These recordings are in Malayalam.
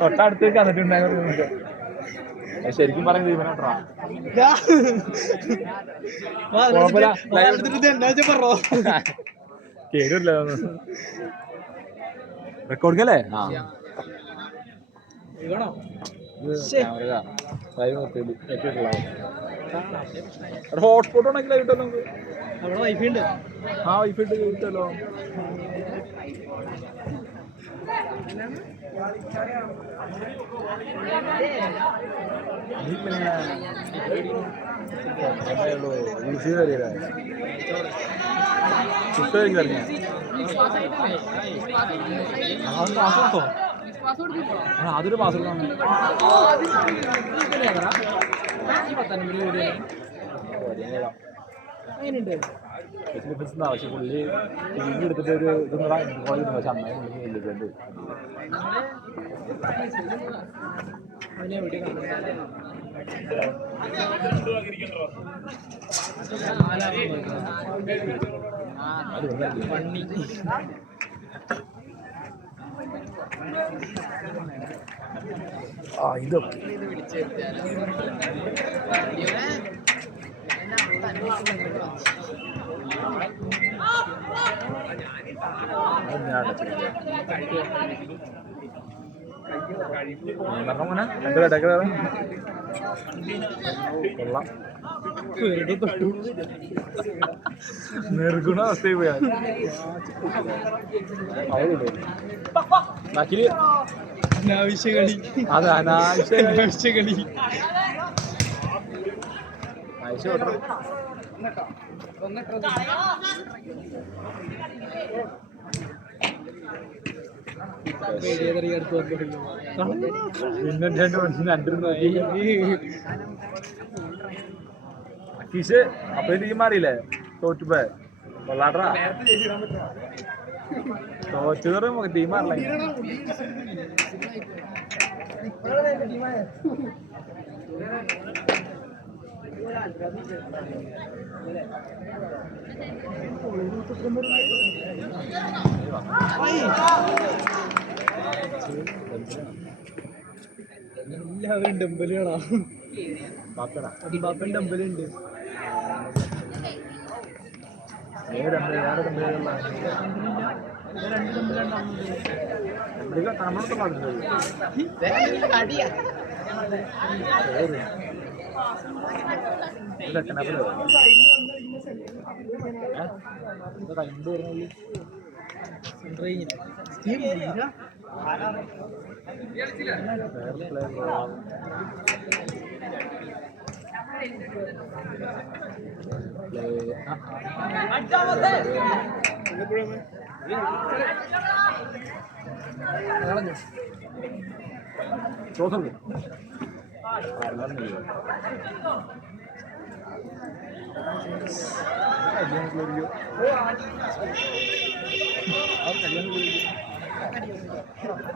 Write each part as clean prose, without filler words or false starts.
തൊട്ടടുത്തേക്ക് വന്നിട്ടുണ്ടായിരുന്നു. ശരിക്കും പറയുന്നത് ഇവനോട്ടാ കേടില്ല റെക്കോർഡിങ്ങല്ലേ. ഹോട്ട്സ്പോട്ട് ഉണ്ടെങ്കിൽ കിട്ടല്ലോ. വൈഫൈ ഉണ്ട്. ആ വൈഫൈ ഉണ്ട് കിട്ടല്ലോ. അതൊരു പാസ്വേഡ് ആവശ്യം പുള്ളി ടിവി എടുത്തിട്ട് ഒരു ഇതൊന്നും പക്ഷെ അമ്മയെ വിളിക്കുന്നുണ്ട്. ഇതൊക്കെ നിർഗുണ അവസ്ഥയിൽ പോയാൽ അനാവശ്യ കളി. അത് അനാവശ്യ കളി. അക്കീഷ് അപ്പൊ ടീം മാറിയില്ലേ? തോറ്റുപോ കൊള്ളാട്രാ. തോറ്റു ടീം മാറില്ല. എല്ലാവരും ഡംബലുകളാ. ബാപ്പൻ ഡംബലുണ്ട്.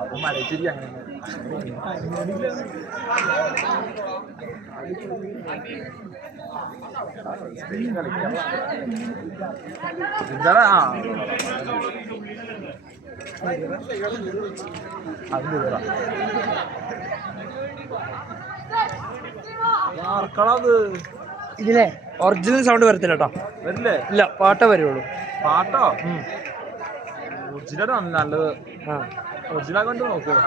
അപ്പൊ മരച്ചിരി അങ്ങനെ എന്താ ആർക്കളത് ഇതിലെ ഒറിജിനൽ സൗണ്ട് വരത്തില്ല കേട്ടോ. വരില്ലേ? ഇല്ല, പാട്ടേ വരുള്ളൂ. പാട്ടോ? ഒറിജിനൽ നല്ലത്. ഒറിജിനൽ കൊണ്ട് നോക്കുക.